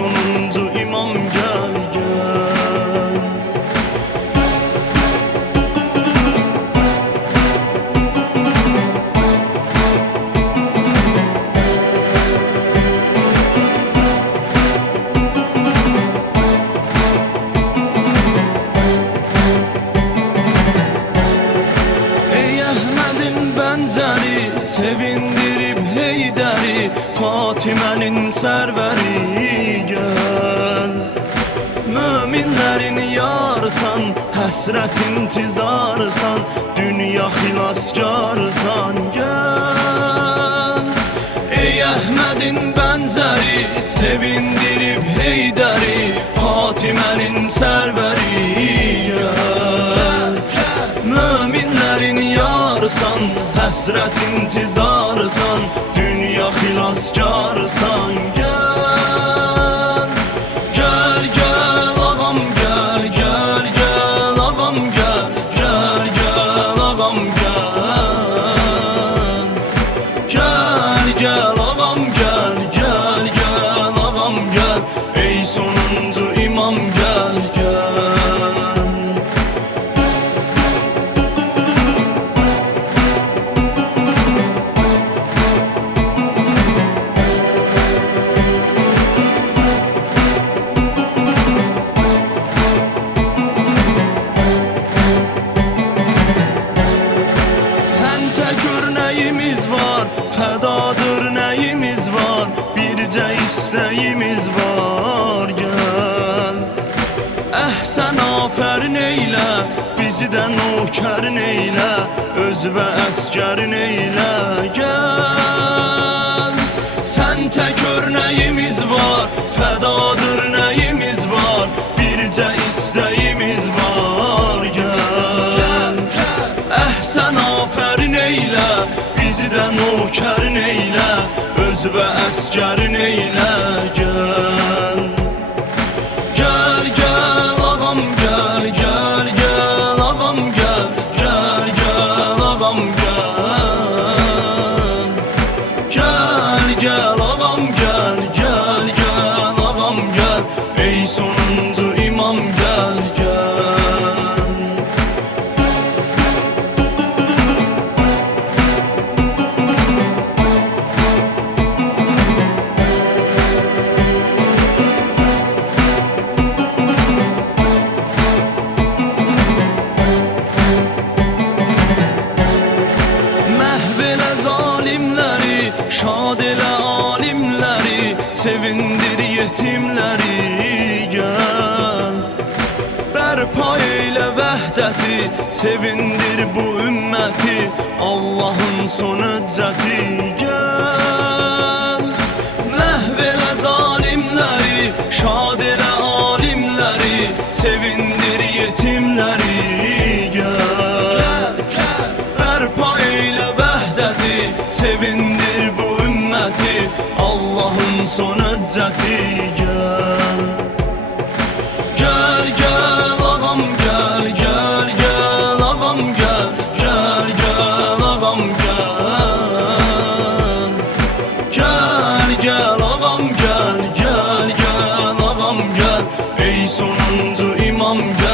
sonuncu imam gel gel. Ey Ahmed'in benzeri, sevindirip Heyderi, Fatime'nin serveri gel. Müminlerin yarsan, həsrət intizarsan, dünya xilaskarsan gel. Ey Ahmed'in benzeri, sevindirip Heyderi, Fatime'nin serveri gel. Müminlerin yarsan, həsrət intizarsan, dünya xilaskarsan gel. Gel gel ağam gel, gel gel ağam gel, gel gel ağam gel. Gel gel ağam gel, gel gel ağam gel, ey sonuncu imam gel gel. Nəyimiz var, fədadır nəyimiz var, bircə istəyimiz var gel. Əhsən afərin eylə, bizi də nökərin eylə, özvə əskərin eylə gel. Sən tək örnəyimiz var, fədadır nəyimiz var, bircə istəyimiz var gel. Əhsən afərin eylə, bizi də nökərin eylə, özvə əskərin eylə gel. Gel gel ağam gel, gel gel ağam gel, gel gel ağam gel. Gel gel ağam gel, gel gel ağam gel, ey sonuncu imam gel gel. Şad elə alimləri, sevindir yetimləri gel. Bərpa eylə vəhdəti, sevindir bu ümməti, Allahın son hüccəti gel. Məhv elə zalimləri, şad elə alimləri, sevindir yetimləri gel. Bərpa eylə vəhdəti, sevindir bu ümməti, Allahın son hüccəti gel. Gel gel ağam gel, gel gel ağam gel, gel gel ağam gel. Gel gel ağam gel, gel gel ağam gel, ey sonuncu imam gel.